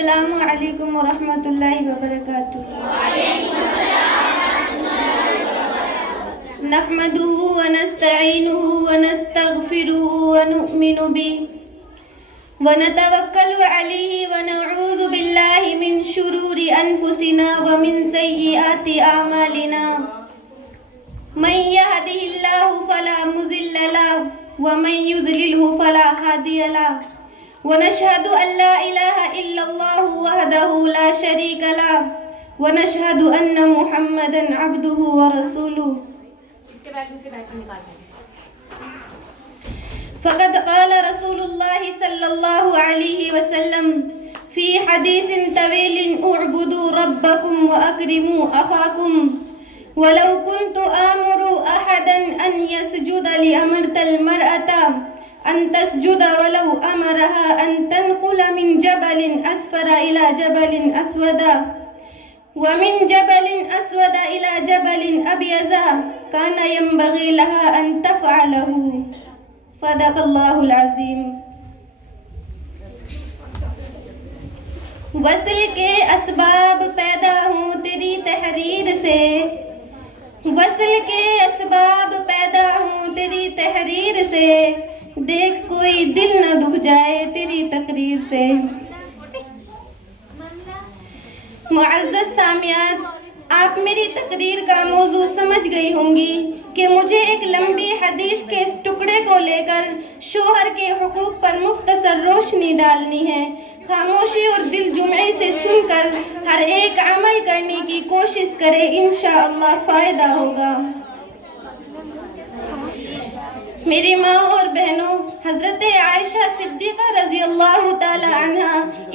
السلام علیکم ورحمۃ اللہ وبرکاتہ۔ نحمده ونستعینه ونستغفره ونؤمن به ونتوکل علیہ ونعوذ باللہ من شرور انفسنا ومن سیئات اعمالنا، من يهده اللہ فلا مضل له ومن يضلله فلا هادی له، ونشهد أن لا إله إلا الله وحده لا شريك له، ونشهد أن محمدا عبده ورسوله۔ فقد قال رسول الله صلى الله عليه وسلم في حديث طويل اعبدوا ربكم وأكرموا أخاكم، ولو كنت آمر أحدا أن يسجد لأمرت المرأة أن تسجد ولو أمرها أن تنقل من جبل أسفر إلى جبل أسود ومن جبل أسود إلى جبل أبيض كان ينبغي لها أن تفعله۔ صدق الله العظيم۔ وصل کے اسباب پیدا ہوں تیری تحریر سے، وصل کے اسباب پیدا ہوں تیری تحریر سے، دیکھ کوئی دل نہ دکھ جائے تیری تقریر سے۔ معزز سامعات، آپ میری تقریر کا موضوع سمجھ گئی ہوں گی کہ مجھے ایک لمبی حدیث کے اس ٹکڑے کو لے کر شوہر کے حقوق پر مختصر روشنی ڈالنی ہے۔ خاموشی اور دل جمعی سے سن کر ہر ایک عمل کرنے کی کوشش کرے، انشاءاللہ فائدہ ہوگا۔ میری ماں اور بہنوں، حضرت عائشہ صدیقہ رضی اللہ تعالی عنہ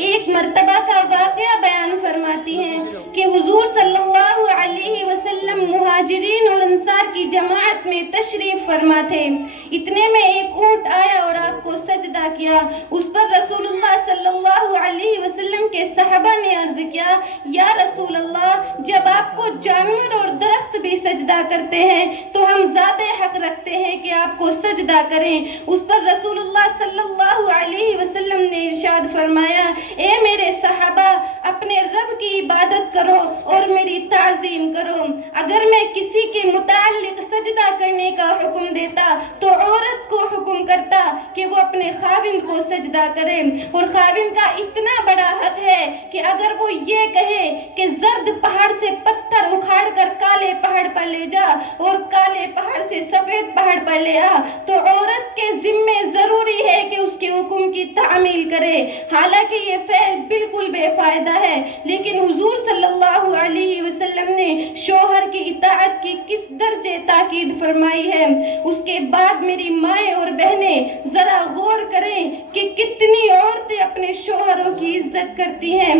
ایک مرتبہ کا واقعہ بیان فرماتی ہیں کہ حضور صلی اللہ علیہ وسلم مہاجرین اور انصار کی جماعت میں تشریف فرما تھے۔ اتنے میں ایک اونٹ آیا اور آپ کو سجدہ کیا۔ اس پر رسول اللہ صلی اللہ علیہ وسلم کے صحابہ نے عرض کیا، یا رسول اللہ، جب آپ کو جانور اور درخت بھی سجدہ کرتے ہیں تو ہم زیادہ حق رکھتے ہیں کہ آپ کو سجدہ کریں۔ اس پر رسول اللہ صلی اللہ علیہ وسلم نے ارشاد فرمایا، اے میرے صحابہ، اپنے رب کی عبادت کرو اور میری تعظیم کرو۔ اگر میں کسی کے متعلق سجدہ کرنے کا حکم دیتا تو عورت کو حکم کرتا کہ وہ اپنے خاوند کو سجدہ کرے، اور خاوند کا اتنا بڑا حق ہے کہ اگر وہ یہ کہے کہ زرد پہاڑ سے پتھر اکھاڑ کر کالے پہاڑ پر لے جا اور کالے پہاڑ سے سفید پہاڑ پر لے آ، تو عورت کے ذمے ضروری ہے کہ اس کے حکم کی تعمیل کرے۔ حالانکہ یہ فعل بالکل بے فائدہ ہے، لیکن حضور صلی اللہ علیہ وسلم نے شوہر کی اطاعت کی کس درجے تاکید فرمائی ہے۔ اس کے بعد میری مائیں اور بہنیں ذرا غور کریں کہ کتنی عورتیں اپنے شوہروں کی عزت کرتی ہیں۔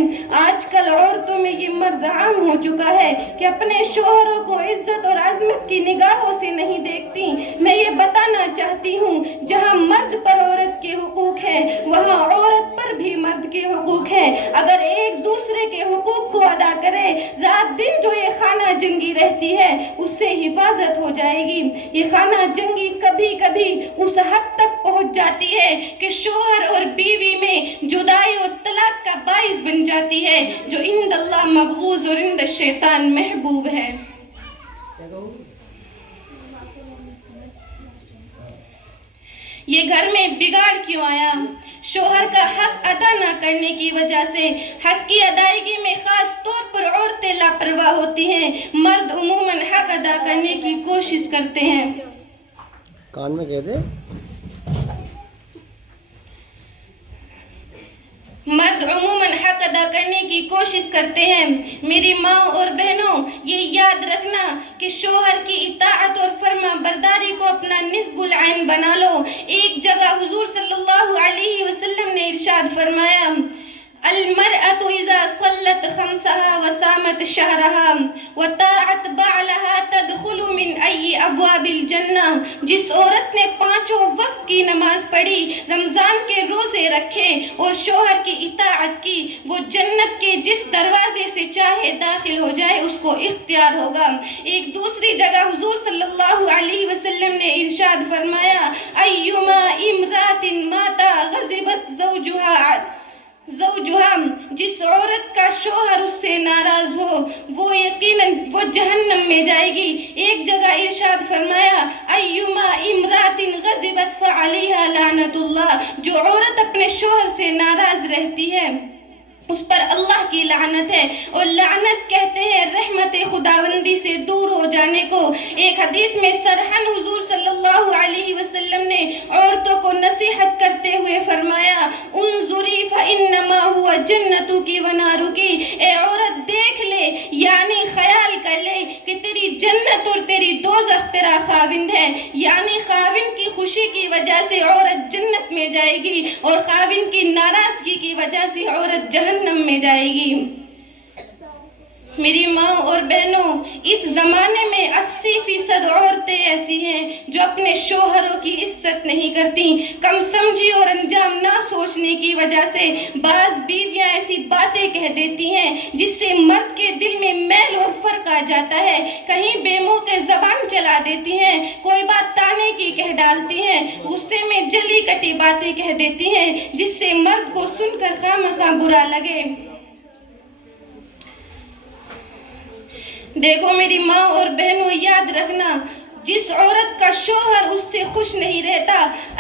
آج کل عورتوں میں یہ مرض عام ہو چکا ہے کہ اپنے شوہروں کو عزت اور عظمت کی نگاہوں سے نہیں دیکھتی۔ میں یہ بتانا چاہتی ہوں، جہاں مرد پر عورت کے حقوق ہیں وہاں عورت پر بھی مرد کے حقوق ہیں۔ اگر ایک دوسرے کے حقوق کو ادا کرے، رات دن جو یہ خانہ جنگی رہتی ہے اس سے حفاظت ہو جائے گی۔ یہ خانہ جنگی کبھی کبھی اس حد تک پہنچ جاتی ہے کہ شوہر اور بیوی میں جدائی اور طلاق کا باعث بن جاتی ہے، جو عند اللہ مبغوض اور عند الشیطان محبوب ہے۔ یہ گھر میں بگاڑ کیوں آیا؟ شوہر کا حق ادا نہ کرنے کی وجہ سے۔ حق کی ادائیگی میں خاص طور پر عورتیں لاپرواہ ہوتی ہیں، مرد عموماً حق ادا کرنے کی کوشش کرتے ہیں۔ کان میں کہہ دے، مرد عموماً حق ادا کرنے کی کوشش کرتے ہیں۔ میری ماں اور بہنوں، یہ یاد رکھنا کہ شوہر کی اطاعت اور فرما برداری کو اپنا نصب العین بنا لو۔ ایک جگہ حضور صلی اللہ علیہ وسلم نے ارشاد فرمایا، المرأة اذا صلت خمسها وصامت شهرها وطاعت بعلها تدخل من ای ابواب الجنہ۔ جس عورت نے 5 وقت کی نماز پڑھی، رمضان کے روزے رکھے اور شوہر کی اطاعت کی، وہ جنت کے جس دروازے سے چاہے داخل ہو جائے اس کو اختیار ہوگا۔ ایک دوسری جگہ حضور صلی اللہ علیہ وسلم نے ارشاد فرمایا، ایما امرأة مات غضبت زوجها، جس شوہر اس سے ناراض ہو وہ یقیناً وہ جہنم میں جائے گی۔ ایک جگہ ارشاد فرمایا ایما امرات غضبت فعلیہا لعنت اللہ، جو عورت اپنے شوہر سے ناراض رہتی ہے اس پر اللہ کی لعنت ہے، اور لعنت کہتے ہیں رحمت خداوندی سے دور ہو جانے کو۔ ایک حدیث میں صرحاً حضور صلی اللہ علیہ وسلم نے عورتوں کو نصیحت کرتے ہوئے فرمایا انظری فانما هو جنتک ونارک، اے عورت دیکھ لے یعنی خیال کر لے کہ تیری جنت اور تیری دوزخ تیرا خاوند ہے، یعنی خاوند کی خوشی کی وجہ سے عورت جنت میں جائے گی اور خاوند کی ناراضگی کی وجہ سے عورت جہنم میں جائے گی۔ میری ماں اور بہنوں، اس زمانے میں 80% عورتیں ایسی ہیں جو اپنے شوہروں کی عزت نہیں کرتی۔ کم سمجھی اور انجام نہ سوچنے کی وجہ سے بعض بیویاں ایسی باتیں کہہ دیتی ہیں جس سے مرد کے دل میں میل اور فرق آ جاتا ہے، کہیں بے منہ کے زبان چلا دیتی ہیں، کوئی بات تانے کی کہہ ڈالتی ہیں، غصے میں جلی کٹی باتیں کہہ دیتی ہیں جس سے مرد کو سن کر خواہ برا لگے۔ دیکھو میری ماں اور بہنوں، یاد رکھنا جس عورت کا شوہر اس سے خوش نہیں رہتا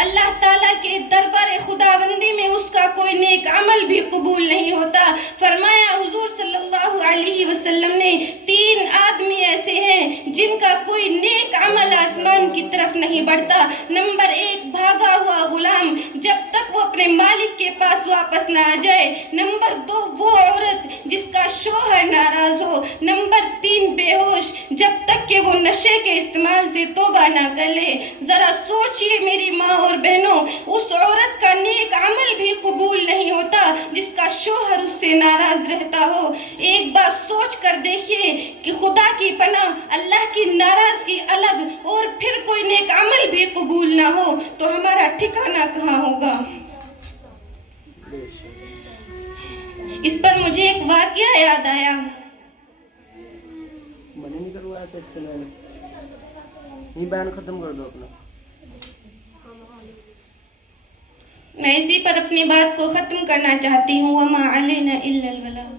اللہ تعالیٰ کے دربار خداوندی میں اس کا کوئی نیک عمل بھی قبول نہیں ہوتا۔ فرمایا حضور صلی اللہ علیہ وسلم نے 3 آدمی ایسے ہیں جن کا کوئی نیک عمل آسمان کی طرف نہیں بڑھتا۔ نمبر 1 بھاگا ہوا غلام جب تک وہ اپنے مالک کے پاس واپس نہ آ جائے۔ نمبر 2 وہ عورت جس کا شوہر ناراض ہو۔ نمبر 3 بے ہوش جب تک کہ وہ نشے کے استعمال سے توبہ نہ کر لے۔ ذرا سوچئے میری ماں اور بہنوں، اس عورت کا نیک عمل بھی قبول نہیں ہوتا جس کا شوہر اس سے ناراض رہتا ہو۔ ایک بات سوچ کر دیکھیے کہ خدا کی پناہ اللہ کی ناراضگی الگ اور پھر کوئی نیک عمل بھی قبول نہ ہو تو ہمارا ٹھکانہ کہاں ہوگا؟ اس پر مجھے ایک واقعہ یاد آیا۔ منع نہیں کروایا تھا اس سے میں نے، یہ بیان ختم کر دو اپنا۔ میں اسی پر اپنی بات کو ختم کرنا چاہتی ہوں۔ وما علینا الا البلاغ۔